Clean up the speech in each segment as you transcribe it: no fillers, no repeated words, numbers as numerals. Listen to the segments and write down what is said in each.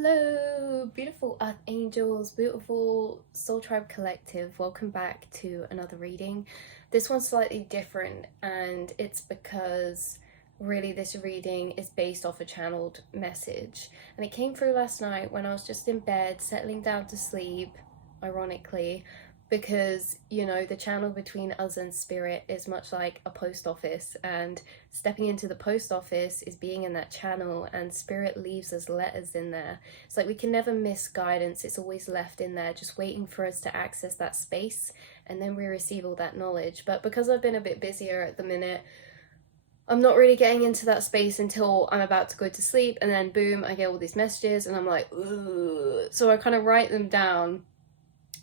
Hello, beautiful Earth Angels, beautiful Soul Tribe Collective. Welcome back to another reading. This one's slightly different, and it's because really this reading is based off a channeled message. And it came through last night when I was just in bed, settling down to sleep, ironically, because the channel between us and spirit is much like a post office, and stepping into the post office is being in that channel, and spirit leaves us letters in there. It's like we can never miss guidance. It's always left in there just waiting for us to access that space, and then we receive all that knowledge. But because I've been a bit busier at the minute, I'm not really getting into that space until I'm about to go to sleep, and then boom, I get all these messages and I'm like, ooh. So I kind of write them down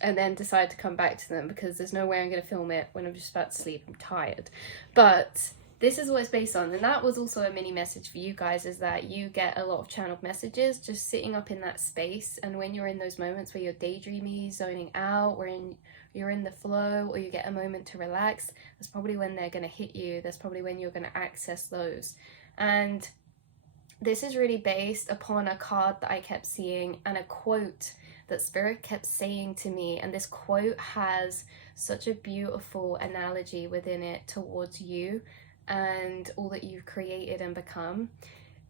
and then decide to come back to them because there's no way I'm going to film it when I'm just about to sleep. I'm tired. But this is what it's based on. And that was also a mini message for you guys, is that you get a lot of channeled messages just sitting up in that space. And when you're in those moments where you're daydreamy, zoning out, you're in the flow, or you get a moment to relax, that's probably when they're going to hit you. That's probably when you're going to access those. And this is really based upon a card that I kept seeing and a quote that Spirit kept saying to me. And this quote has such a beautiful analogy within it towards you and all that you've created and become.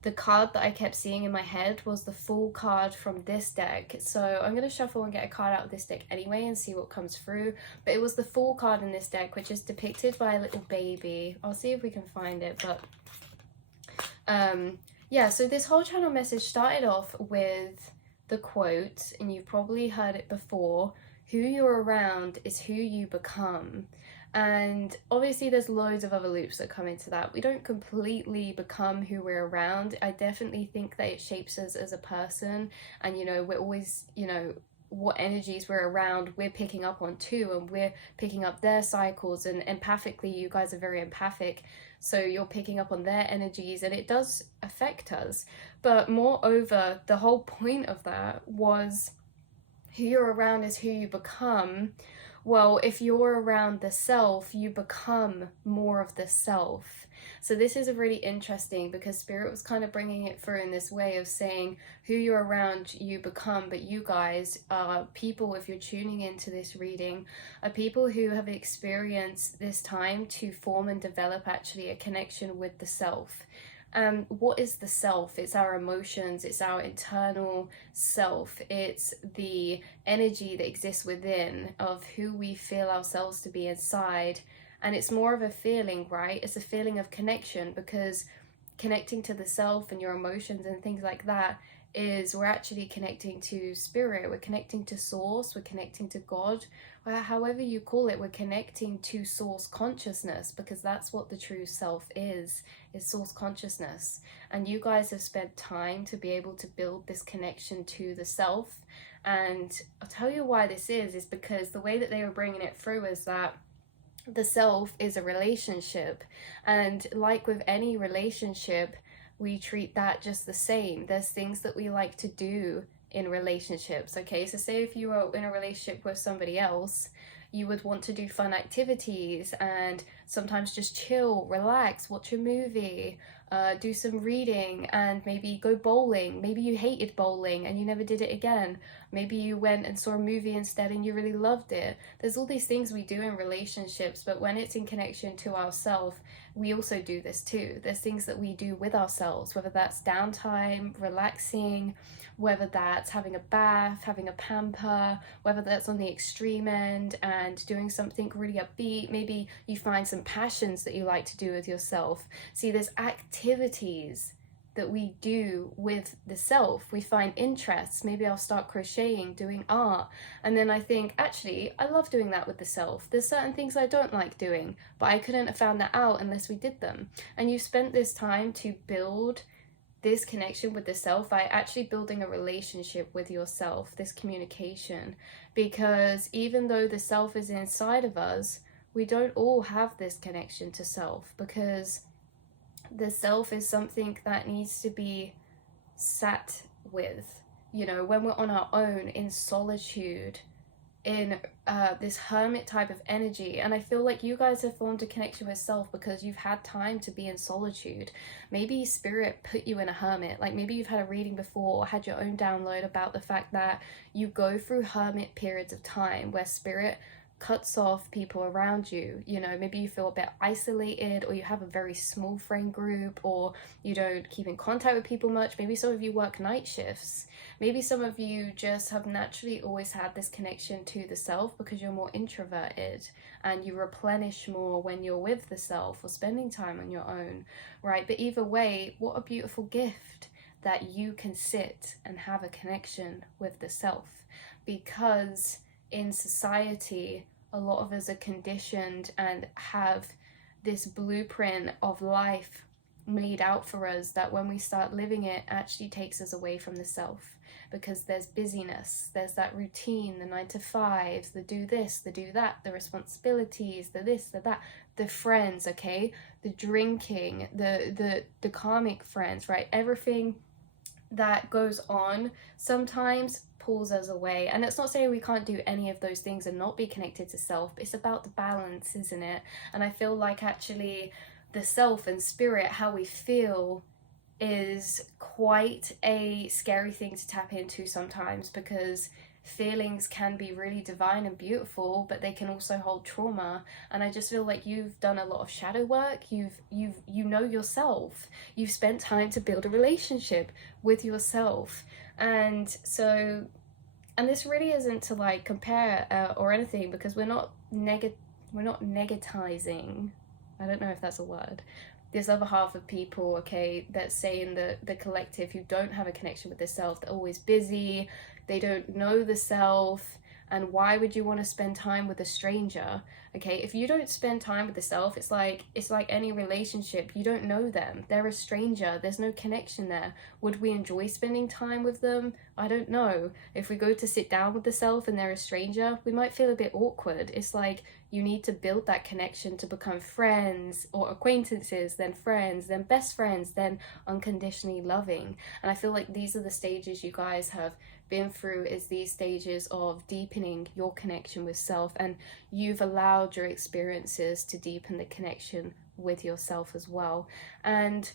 The card that I kept seeing in my head was the Fool card from this deck. So I'm going to shuffle and get a card out of this deck anyway and see what comes through. But it was the Fool card in this deck, which is depicted by a little baby. I'll see if we can find it, but yeah, so this whole channel message started off with the quote, and you've probably heard it before: who you're around is who you become. And obviously there's loads of other loops that come into that. We don't completely become who we're around. I definitely think that it shapes us as a person, and we're always, what energies we're around, we're picking up on too, and we're picking up their cycles. And empathically, you guys are very empathic, so you're picking up on their energies, and it does affect us. But moreover, the whole point of that was who you're around is who you become. Well, if you're around the self, you become more of the self. So this is a really interesting, because Spirit was kind of bringing it through in this way of saying who you're around, you become. But you guys are people, if you're tuning into this reading, are people who have experienced this time to form and develop actually a connection with the self. What is the self? It's our emotions, it's our internal self, it's the energy that exists within of who we feel ourselves to be inside. And it's more of a feeling, right? It's a feeling of connection, because connecting to the self and your emotions and things like that is, we're actually connecting to spirit, we're connecting to source, we're connecting to God, however you call it. We're connecting to source consciousness, because that's what the true self is source consciousness. And you guys have spent time to be able to build this connection to the self. And I'll tell you why this is because the way that they were bringing it through is that the self is a relationship, and like with any relationship, we treat that just the same. There's things that we like to do in relationships. Okay, so say if you were in a relationship with somebody else, you would want to do fun activities and sometimes just chill, relax, watch a movie, do some reading, and maybe go bowling. Maybe you hated bowling and you never did it again. Maybe you went and saw a movie instead and you really loved it. There's all these things we do in relationships, but when it's in connection to ourselves, we also do this too. There's things that we do with ourselves, whether that's downtime, relaxing, whether that's having a bath, having a pamper, whether that's on the extreme end and doing something really upbeat. Maybe you find some passions that you like to do with yourself. See, there's activities that we do with the self. We find interests. Maybe I'll start crocheting, doing art, and then I think, actually, I love doing that with the self. There's certain things I don't like doing, but I couldn't have found that out unless we did them. And you spent this time to build this connection with the self by actually building a relationship with yourself, this communication. Because even though the self is inside of us, we don't all have this connection to self, because the self is something that needs to be sat with. When we're on our own in solitude, in this hermit type of energy. And I feel like you guys have formed a connection with self because you've had time to be in solitude. Maybe spirit put you in a hermit. Like maybe you've had a reading before or had your own download about the fact that you go through hermit periods of time where spirit cuts off people around you. You know, maybe you feel a bit isolated, or you have a very small friend group, or you don't keep in contact with people much. Maybe some of you work night shifts. Maybe some of you just have naturally always had this connection to the self because you're more introverted and you replenish more when you're with the self or spending time on your own, right? But either way, what a beautiful gift that you can sit and have a connection with the self, because in society, a lot of us are conditioned and have this blueprint of life laid out for us that when we start living it actually takes us away from the self, because there's busyness, there's that routine, the 9 to 5s, the do this, the do that, the responsibilities, the this, the that, the friends, okay, the drinking, the karmic friends, right? Everything that goes on sometimes pulls us away. And it's not saying we can't do any of those things and not be connected to self, but it's about the balance, isn't it? And I feel like actually the self and spirit, how we feel, is quite a scary thing to tap into sometimes, because feelings can be really divine and beautiful, but they can also hold trauma. And I just feel like you've done a lot of shadow work. You know yourself. You've spent time to build a relationship with yourself. And so, and this really isn't to like compare or anything, because we're not negatizing. I don't know if that's a word. This other half of people, okay, that say in the collective, who don't have a connection with the self, they're always busy, they don't know the self. And why would you want to spend time with a stranger? Okay, if you don't spend time with the self, it's like any relationship. You don't know them. They're a stranger. There's no connection there. Would we enjoy spending time with them? I don't know. If we go to sit down with the self and they're a stranger, we might feel a bit awkward. It's like you need to build that connection to become friends or acquaintances, then friends, then best friends, then unconditionally loving. And I feel like these are the stages you guys have been through, is these stages of deepening your connection with self, and you've allowed your experiences to deepen the connection with yourself as well. And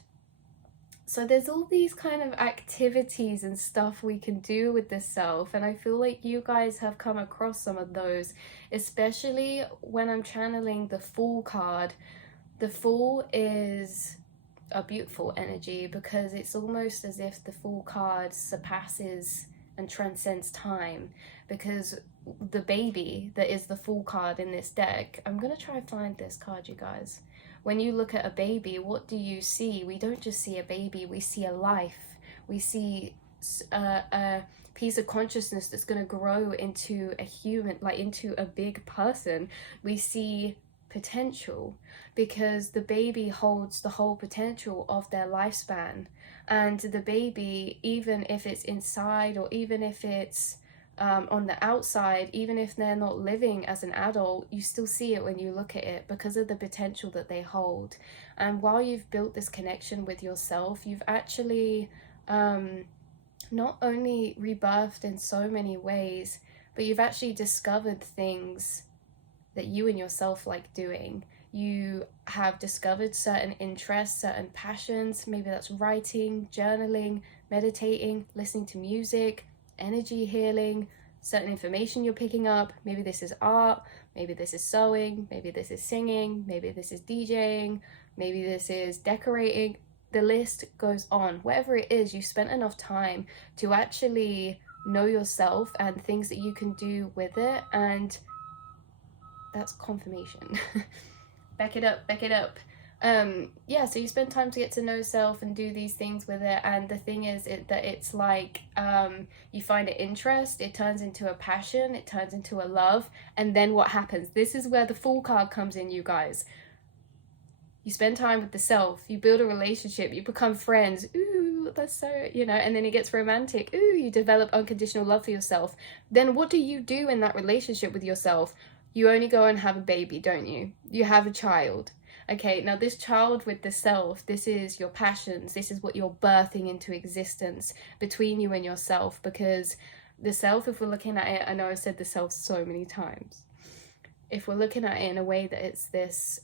so there's all these kind of activities and stuff we can do with the self, and I feel like you guys have come across some of those, especially when I'm channeling the Fool card. The Fool is a beautiful energy because it's almost as if the Fool card surpasses and transcends time, because the baby that is the Fool card in this deck, I'm gonna try and find this card, you guys. When you look at a baby, what do you see? We don't just see a baby, we see a life. We see a piece of consciousness that's going to grow into a human, like into a big person. We see potential, because the baby holds the whole potential of their lifespan. And the baby, even if it's inside, or even if it's on the outside, even if they're not living as an adult, you still see it when you look at it because of the potential that they hold. And while you've built this connection with yourself, you've actually not only rebirthed in so many ways, but you've actually discovered things that you and yourself like doing. You have discovered certain interests, certain passions. Maybe that's writing, journaling, meditating, listening to music, energy healing, certain information you're picking up. Maybe this is art, maybe this is sewing, maybe this is singing, maybe this is DJing, maybe this is decorating. The list goes on. Whatever it is, you spent enough time to actually know yourself and things that you can do with it, and that's confirmation. Back it up, back it up. Yeah, so you spend time to get to know self and do these things with it, and the thing is that it's like you find an interest, it turns into a passion, it turns into a love, and then what happens? This is where the Fool card comes in, you guys. You spend time with the self, you build a relationship, you become friends, ooh, that's so, you know, and then it gets romantic, ooh, you develop unconditional love for yourself. Then what do you do in that relationship with yourself? You only go and have a baby, don't you? You have a child. Okay, now this child with the self, this is your passions, this is what you're birthing into existence between you and yourself, because the self, if we're looking at it, I know I've said the self so many times, if we're looking at it in a way that it's this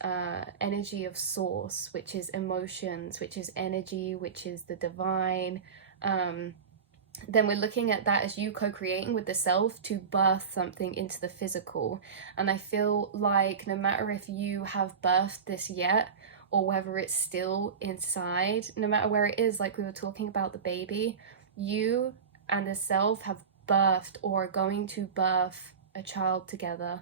energy of source, which is emotions, which is energy, which is the divine, then we're looking at that as you co-creating with the self to birth something into the physical. And I feel like no matter if you have birthed this yet or whether it's still inside, no matter where it is, like we were talking about the baby, you and the self have birthed or are going to birth a child together.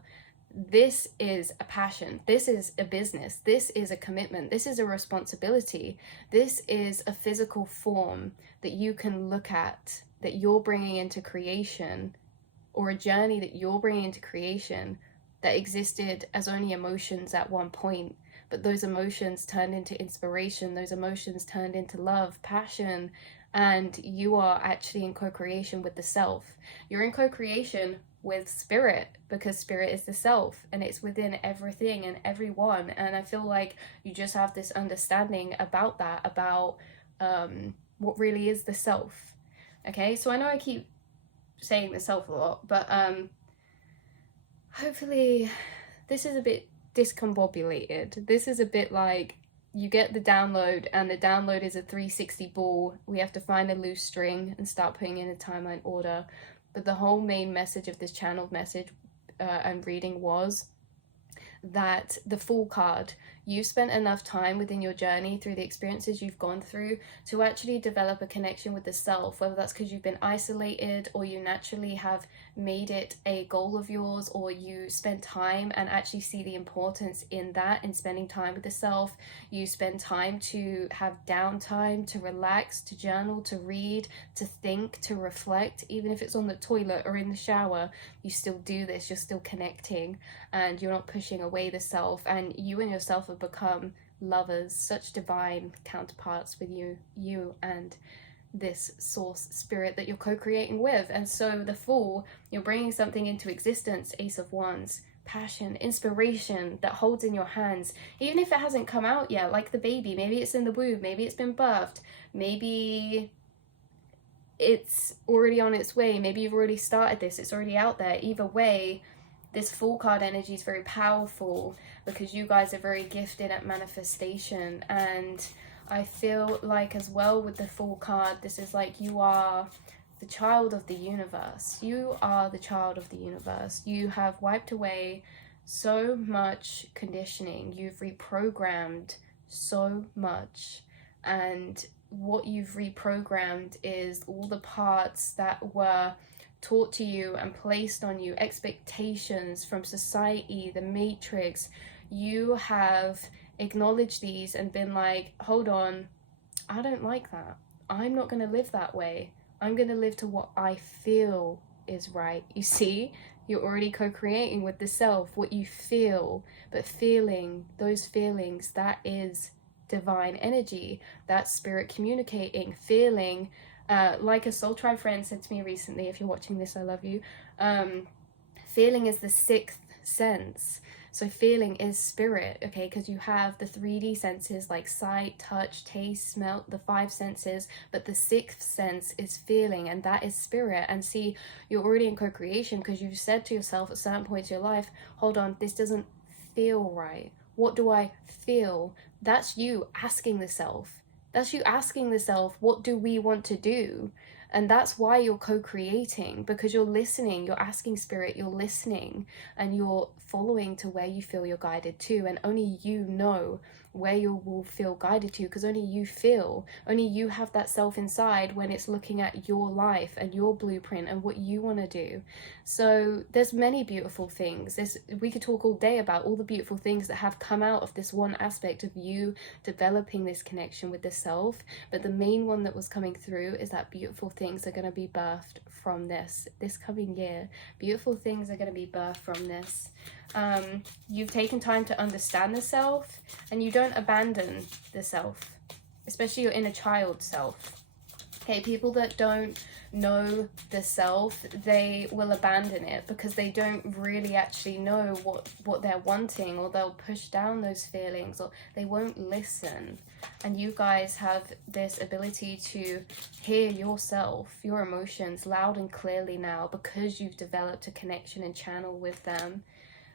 This is a passion. This is a business. This is a commitment. This is a responsibility. This is a physical form that you can look at, that you're bringing into creation, or a journey that you're bringing into creation that existed as only emotions at one point. But those emotions turned into inspiration. Those emotions turned into love, passion, and you are actually in co-creation with the self. You're in co-creation with spirit, because spirit is the self and it's within everything and everyone. And I feel like you just have this understanding about that, about what really is the self. Okay, so I know I keep saying the self a lot, but hopefully this is a bit discombobulated. This is a bit like you get the download, and the download is a 360 ball. We have to find a loose string and start putting in a timeline order. But the whole main message of this channeled message and reading was that the Fool card, you've spent enough time within your journey through the experiences you've gone through to actually develop a connection with the self, whether that's because you've been isolated or you naturally have made it a goal of yours, or you spend time and actually see the importance in that, in spending time with the self. You spend time to have downtime, to relax, to journal, to read, to think, to reflect. Even if it's on the toilet or in the shower, you still do this. You're still connecting and you're not pushing away the self, and you and yourself have become lovers, such divine counterparts with you and this source spirit that you're co-creating with. And so the Fool, you're bringing something into existence, Ace of Wands, passion, inspiration that holds in your hands, even if it hasn't come out yet, like the baby. Maybe it's in the womb, maybe it's been birthed, maybe it's already on its way, maybe you've already started this, it's already out there. Either way, this Fool card energy is very powerful because you guys are very gifted at manifestation. And I feel like as well with the Fool card, this is like you are the child of the universe. You are the child of the universe. You have wiped away so much conditioning. You've reprogrammed so much. And what you've reprogrammed is all the parts that were taught to you and placed on you, expectations from society, the matrix. You have acknowledged these and been like, hold on, I don't like that. I'm not going to live that way. I'm going to live to what I feel is right. You see, you're already co-creating with the self, what you feel. But feeling, those feelings, that is divine energy. That's spirit communicating. Feeling, like a soul tribe friend said to me recently, if you're watching this, I love you. Feeling is the sixth sense. So feeling is spirit, okay? Because you have the 3D senses like sight, touch, taste, smell, the 5 senses, but the 6th sense is feeling, and that is spirit. And see, you're already in co-creation because you've said to yourself at certain points in your life, hold on, this doesn't feel right. What do I feel? That's you asking the self. That's you asking the self, what do we want to do? And that's why you're co-creating, because you're listening, you're asking spirit, you're listening, and you're following to where you feel you're guided to. And only you know where you will feel guided to, because only you feel, only you have that self inside when it's looking at your life and your blueprint and what you want to do. So there's many beautiful things. We could talk all day about all the beautiful things that have come out of this one aspect of you developing this connection with the self. But the main one that was coming through is that beautiful things are going to be birthed from this coming year. Beautiful things are going to be birthed from this. You've taken time to understand the self, and you don't abandon the self, especially your inner child self. Okay, people that don't know the self, they will abandon it because they don't really actually know what they're wanting, or they'll push down those feelings, or they won't listen. And you guys have this ability to hear yourself, your emotions loud and clearly now, because you've developed a connection and channel with them.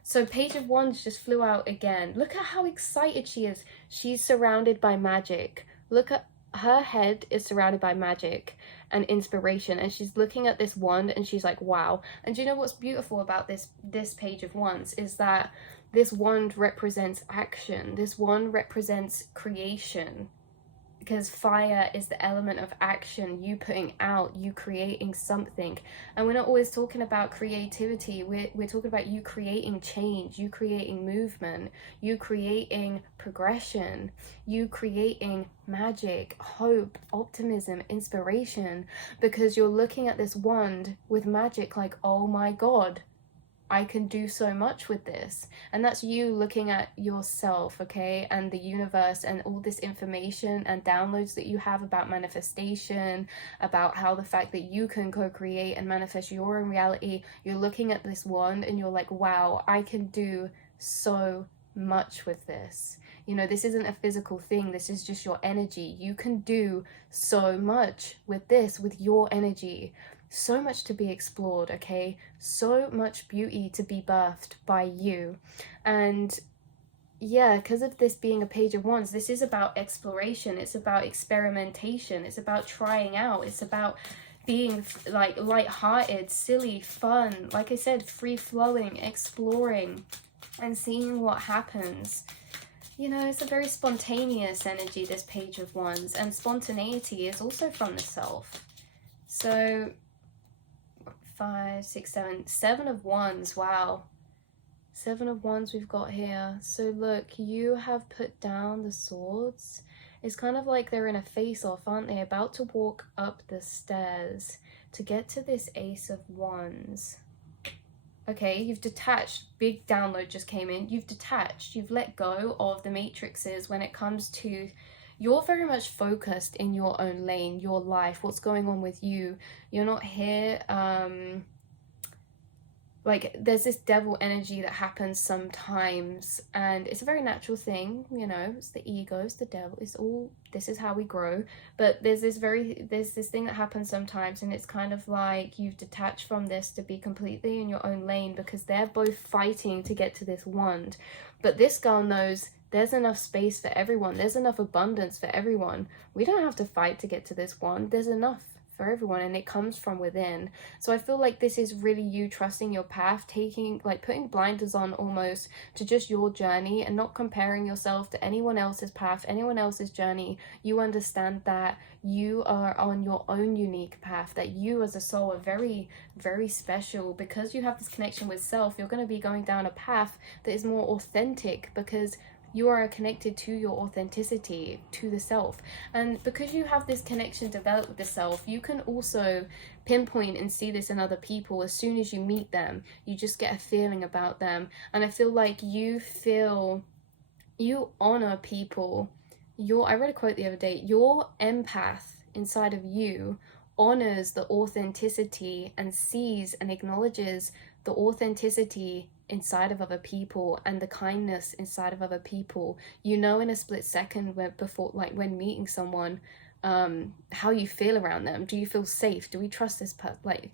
So Page of Wands just flew out again. Look at how excited she is. She's surrounded by magic. Look at her head is surrounded by magic and inspiration, and she's looking at this wand and she's like, wow. And do you know what's beautiful about this Page of Wands is that this wand represents action. This wand represents creation, because fire is the element of action, you putting out, you creating something. And we're not always talking about creativity, we're talking about you creating change, you creating movement, you creating progression, you creating magic, hope, optimism, inspiration, because you're looking at this wand with magic like, oh my god, I can do so much with this. And that's you looking at yourself, okay, and the universe and all this information and downloads that you have about manifestation, about how the fact that you can co-create and manifest your own reality. You're looking at this wand and you're like, wow, I can do so much with this. You know, this isn't a physical thing, this is just your energy. You can do so much with this, with your energy. So much to be explored, okay? So much beauty to be birthed by you. And yeah, because of this being a Page of Wands, this is about exploration, it's about experimentation, it's about trying out, it's about being like light-hearted, silly, fun, like I said, free-flowing, exploring and seeing what happens. You know, it's a very spontaneous energy, this Page of Wands, and spontaneity is also from the self. So 5, 6, 7, 7 of Wands, wow. 7 of Wands we've got here. So look, you have put down the swords. It's kind of like they're in a face-off, aren't they? About to walk up the stairs to get to this Ace of Wands. Okay, you've detached. Big download just came in. You've detached. You've let go of the matrices when it comes to... You're very much focused in your own lane, your life, what's going on with you. You're not here, like, there's this devil energy that happens sometimes, and it's a very natural thing, you know, it's the ego, it's the devil, it's all, this is how we grow. But there's this thing that happens sometimes, and it's kind of like you've detached from this to be completely in your own lane, because they're both fighting to get to this wand. But this girl knows there's enough space for everyone. There's enough abundance for everyone. We don't have to fight to get to this one. There's enough for everyone, and it comes from within. So I feel like this is really you trusting your path, taking, like, putting blinders on almost to just your journey and not comparing yourself to anyone else's path, anyone else's journey. You understand that you are on your own unique path, that you as a soul are very, very special. Because you have this connection with self, you're going to be going down a path that is more authentic, because you are connected to your authenticity, to the self. And because you have this connection developed with the self, you can also pinpoint and see this in other people. As soon as you meet them, you just get a feeling about them. And I feel like you honor people. I read a quote the other day, your empath inside of you honors the authenticity and sees and acknowledges the authenticity inside of other people and the kindness inside of other people. You know, in a split second, when meeting someone, how you feel around them. Do you feel safe? Do we trust this person? Like,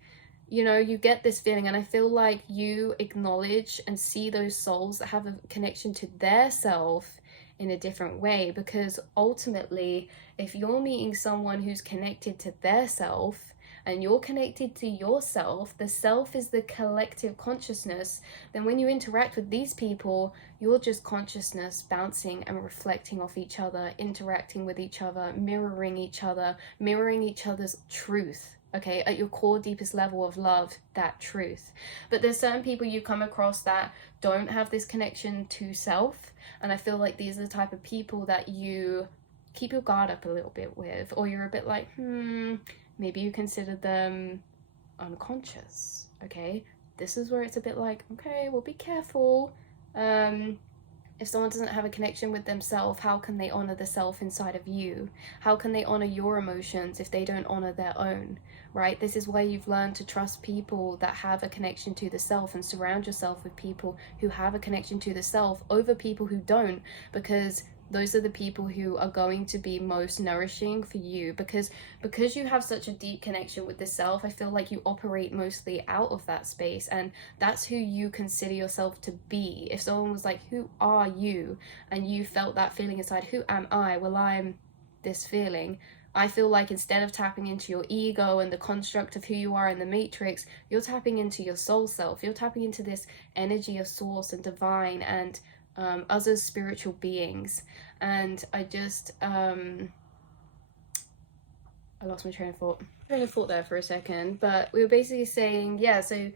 you know, you get this feeling. And I feel like you acknowledge and see those souls that have a connection to their self in a different way, because ultimately, if you're meeting someone who's connected to their self and you're connected to yourself, the self is the collective consciousness, then when you interact with these people, you're just consciousness bouncing and reflecting off each other, interacting with each other, mirroring each other's truth, okay, at your core deepest level of love, that truth. But there's certain people you come across that don't have this connection to self, and I feel like these are the type of people that you keep your guard up a little bit with, or you're a bit like, maybe you consider them unconscious, okay? This is where it's a bit like, okay, well, be careful. If someone doesn't have a connection with themselves, how can they honor the self inside of you? How can they honor your emotions if they don't honor their own, right? This is why you've learned to trust people that have a connection to the self, and surround yourself with people who have a connection to the self over people who don't, because those are the people who are going to be most nourishing for you, because you have such a deep connection with the self. I feel like you operate mostly out of that space, and that's who you consider yourself to be. If someone was like, who are you, and you felt that feeling inside, who am I? Well, I'm this feeling. I feel like instead of tapping into your ego and the construct of who you are in the matrix, you're tapping into your soul self. You're tapping into this energy of source and divine, and us as spiritual beings. And I just I lost my train of thought there for a second, but we were basically saying, yeah, so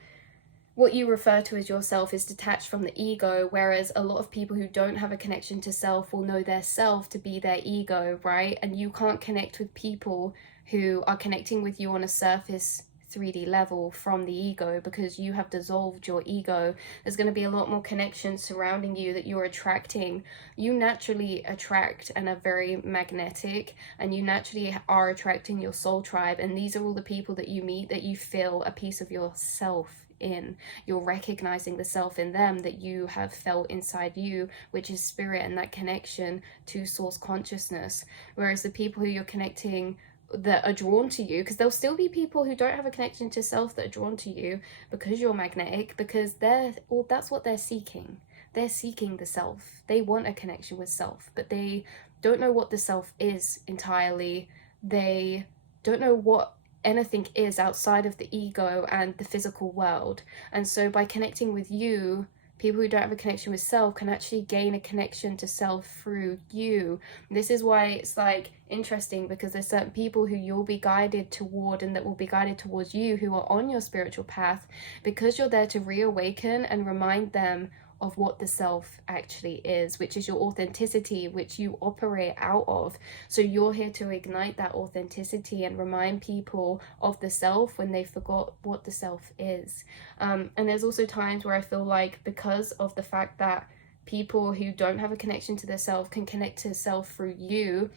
what you refer to as yourself is detached from the ego, whereas a lot of people who don't have a connection to self will know their self to be their ego, right? And you can't connect with people who are connecting with you on a surface 3D level from the ego, because you have dissolved your ego. There's going to be a lot more connections surrounding you that you're attracting. You naturally attract and are very magnetic, and you naturally are attracting your soul tribe, and these are all the people that you meet that you feel a piece of yourself in. You're recognizing the self in them that you have felt inside you, which is spirit and that connection to source consciousness. Whereas the people who you're connecting that are drawn to you, because there'll still be people who don't have a connection to self that are drawn to you because you're magnetic, because that's what they're seeking. They're seeking the self. They want a connection with self, but they don't know what the self is entirely. They don't know what anything is outside of the ego and the physical world. And so by connecting with you, people who don't have a connection with self can actually gain a connection to self through you. This is why it's like interesting, because there's certain people who you'll be guided toward and that will be guided towards you who are on your spiritual path, because you're there to reawaken and remind them of what the self actually is, which is your authenticity, which you operate out of. So you're here to ignite that authenticity and remind people of the self when they forgot what the self is. And there's also times where I feel like, because of the fact that people who don't have a connection to their self can connect to self through you,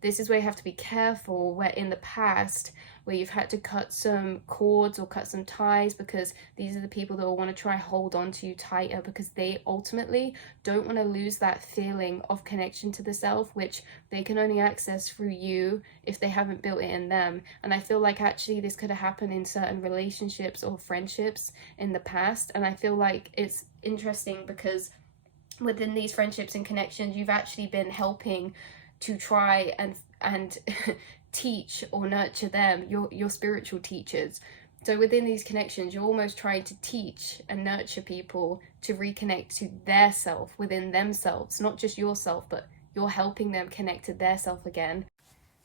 this is where you have to be careful, where in the past where you've had to cut some cords or cut some ties, because these are the people that will want to try hold on to you tighter, because they ultimately don't want to lose that feeling of connection to the self, which they can only access through you if they haven't built it in them. And I feel like actually this could have happened in certain relationships or friendships in the past, and I feel like it's interesting because within these friendships and connections you've actually been helping to try and teach or nurture them, your spiritual teachers. So within these connections you're almost trying to teach and nurture people to reconnect to their self within themselves, not just yourself, but you're helping them connect to their self again.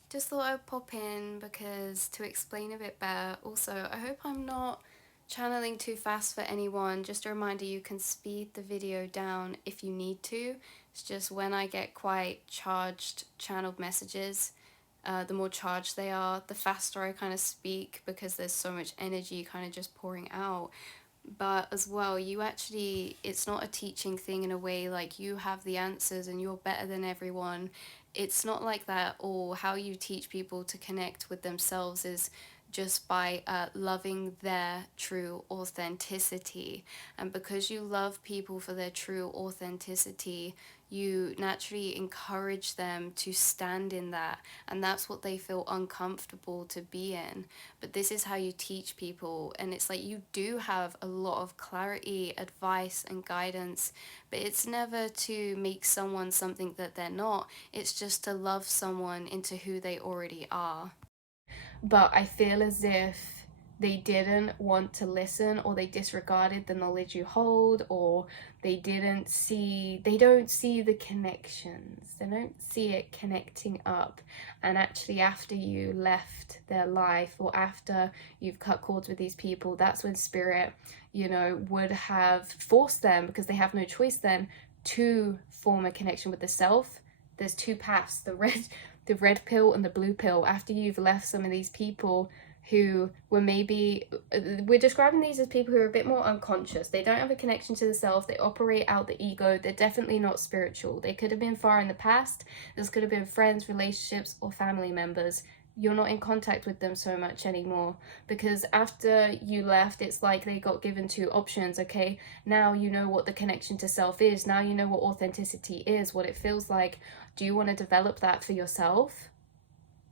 Just thought I'd pop in because to explain a bit better. Also, I hope I'm not channeling too fast for anyone. Just a reminder, you can speed the video down if you need to. It's just when I get quite charged channeled messages, the more charged they are, the faster I kind of speak, because there's so much energy kind of just pouring out. But as well, you actually, it's not a teaching thing in a way like you have the answers and you're better than everyone. It's not like that. Or how you teach people to connect with themselves is just by loving their true authenticity. And because you love people for their true authenticity, you naturally encourage them to stand in that, and that's what they feel uncomfortable to be in. But this is how you teach people, and it's like you do have a lot of clarity, advice and guidance, but it's never to make someone something that they're not. It's just to love someone into who they already are. But I feel as if they didn't want to listen, or they disregarded the knowledge you hold, or they don't see the connections, they don't see it connecting up. And actually after you left their life, or after you've cut cords with these people, that's when spirit, would have forced them, because they have no choice then, to form a connection with the self. There's two paths, the red pill and the blue pill. After you've left some of these people who were maybe, we're describing these as people who are a bit more unconscious. They don't have a connection to the self. They operate out the ego. They're definitely not spiritual. They could have been far in the past. This could have been friends, relationships, or family members. You're not in contact with them so much anymore, because after you left, it's like they got given two options. Okay, now you know what the connection to self is. Now you know what authenticity is, what it feels like. Do you want to develop that for yourself?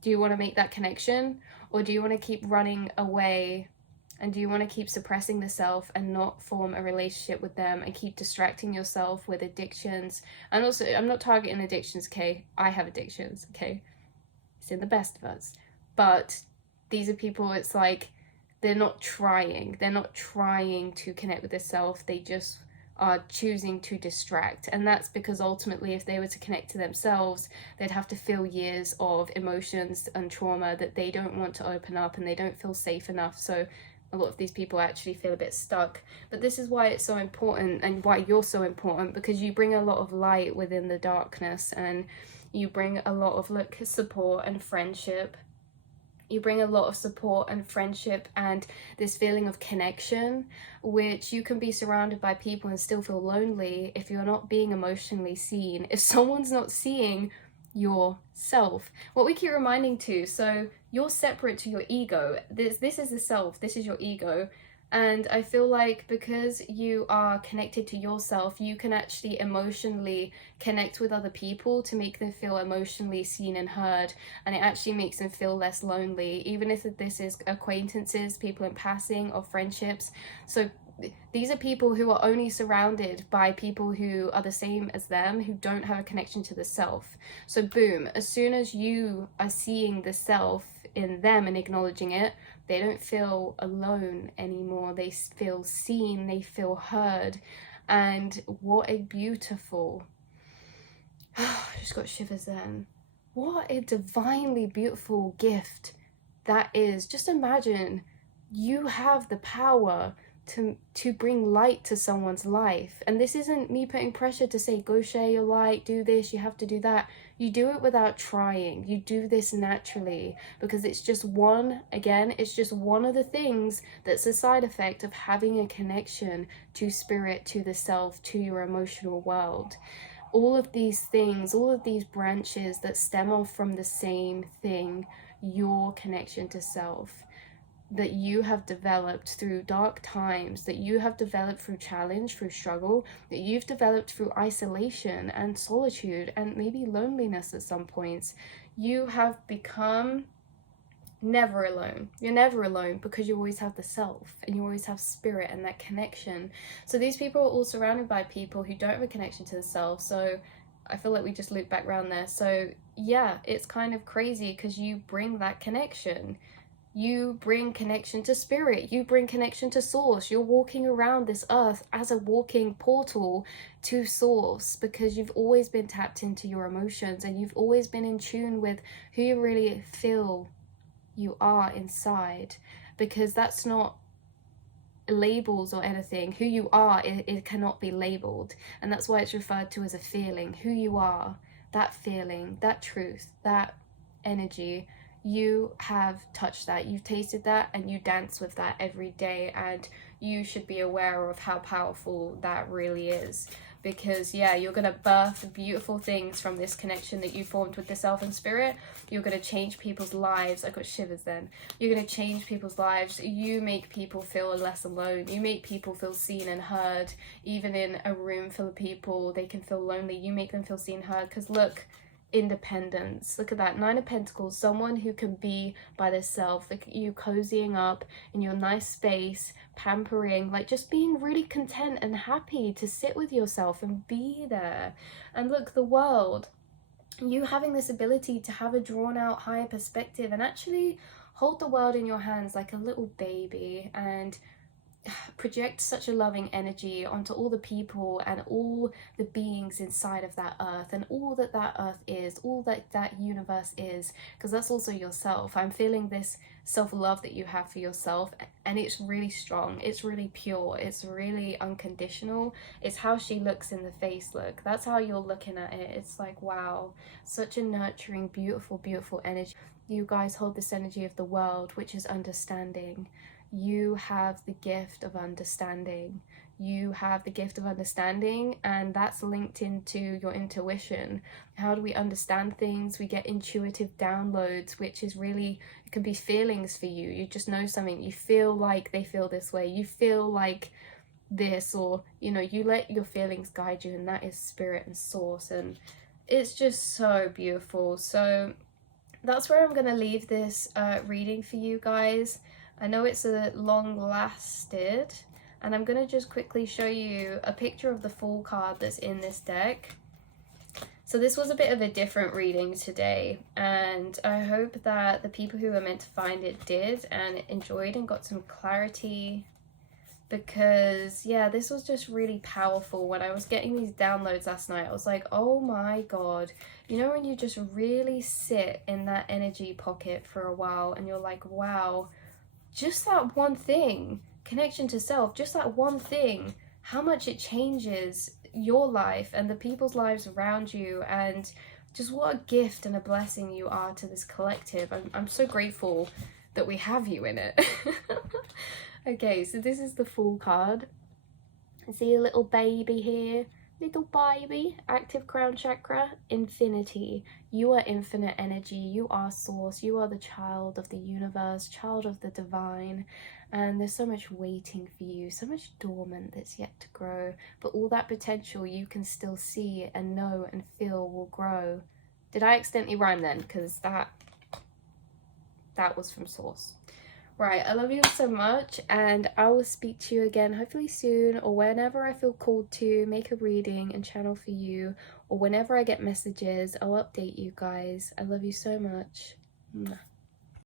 Do you want to make that connection? Or do you want to keep running away, and do you want to keep suppressing the self and not form a relationship with them and keep distracting yourself with addictions? And also, I'm not targeting addictions, okay? I have addictions, okay? It's in the best of us. But these are people, it's like they're not trying. They're not trying to connect with the self. They just are choosing to distract. And that's because ultimately, if they were to connect to themselves, they'd have to feel years of emotions and trauma that they don't want to open up, and they don't feel safe enough. So a lot of these people actually feel a bit stuck. But this is why it's so important, and why you're so important, because you bring a lot of light within the darkness, and you bring a lot of support and friendship. You bring a lot of support and friendship and this feeling of connection, which you can be surrounded by people and still feel lonely if you're not being emotionally seen, if someone's not seeing yourself. What we keep reminding to, so you're separate to your ego. This is the self, this is your ego. And I feel like because you are connected to yourself, you can actually emotionally connect with other people to make them feel emotionally seen and heard. And it actually makes them feel less lonely, even if this is acquaintances, people in passing, or friendships. So these are people who are only surrounded by people who are the same as them, who don't have a connection to the self. So boom, as soon as you are seeing the self in them and acknowledging it, they don't feel alone anymore. They feel seen, they feel heard. And what a beautiful, I just got shivers then. What a divinely beautiful gift that is. Just imagine you have the power to bring light to someone's life. And this isn't me putting pressure to say, go share your light, do this, you have to do that. You do it without trying. You do this naturally, because it's just it's just one of the things that's a side effect of having a connection to spirit, to the self, to your emotional world. All of these things, all of these branches that stem off from the same thing, your connection to self, that you have developed through dark times, that you have developed through challenge, through struggle, that you've developed through isolation and solitude and maybe loneliness at some points. You have become never alone. You're never alone, because you always have the self and you always have spirit and that connection. So these people are all surrounded by people who don't have a connection to the self. So I feel like we just loop back around there. So yeah, it's kind of crazy because you bring that connection. You bring connection to spirit, you bring connection to source. You're walking around this earth as a walking portal to source, because you've always been tapped into your emotions, and you've always been in tune with who you really feel you are inside, because that's not labels or anything. Who you are, it cannot be labeled, and that's why it's referred to as a feeling. Who you are, that feeling, that truth, that energy, you have touched that, you've tasted that, and you dance with that every day, and you should be aware of how powerful that really is. Because yeah, you're gonna birth beautiful things from this connection that you formed with the self and spirit. You're gonna change people's lives. I got shivers then. You're gonna change people's lives. You make people feel less alone. You make people feel seen and heard. Even in a room full of people, they can feel lonely. You make them feel seen and heard. Because look, independence. Look at that, Nine of Pentacles, someone who can be by themselves. Look at you cozying up in your nice space, pampering, like just being really content and happy to sit with yourself and be there. And look, the world, you having this ability to have a drawn out higher perspective and actually hold the world in your hands like a little baby, and project such a loving energy onto all the people and all the beings inside of that earth, and all that that earth is, all that that universe is, because that's also yourself. I'm feeling this self-love that you have for yourself, and it's really strong, it's really pure, it's really unconditional. It's how she looks in the face. Look, that's how you're looking at it. It's like, wow, such a nurturing, beautiful, beautiful energy. You guys hold this energy of the world, which is understanding. You have the gift of understanding. You have the gift of understanding, and that's linked into your intuition. How do we understand things? We get intuitive downloads, which is really, it can be feelings for you. You just know something. You feel like they feel this way. You feel like this, or you know, you let your feelings guide you, and that is spirit and source. And it's just so beautiful. So that's where I'm gonna leave this reading for you guys. I know it's a long lasted, and I'm gonna just quickly show you a picture of the full card that's in this deck. So this was a bit of a different reading today, and I hope that the people who were meant to find it did and enjoyed and got some clarity, because yeah, this was just really powerful. When I was getting these downloads last night, I was like, oh my god, you know, when you just really sit in that energy pocket for a while and you're like, wow, just that one thing, connection to self, just that one thing, how much it changes your life and the people's lives around you, and just what a gift and a blessing you are to this collective. I'm so grateful that we have you in it. Okay, so this is the full card. I see a little baby here. Little baby. Active crown chakra. Infinity. You are infinite energy. You are source. You are the child of the universe, child of the divine. And there's so much waiting for you, so much dormant that's yet to grow. But all that potential you can still see and know and feel will grow. Did I accidentally rhyme then? Because that was from source. Right, I love you so much, and I will speak to you again hopefully soon, or whenever I feel called to make a reading and channel for you, or whenever I get messages, I'll update you guys. I love you so much. Mwah.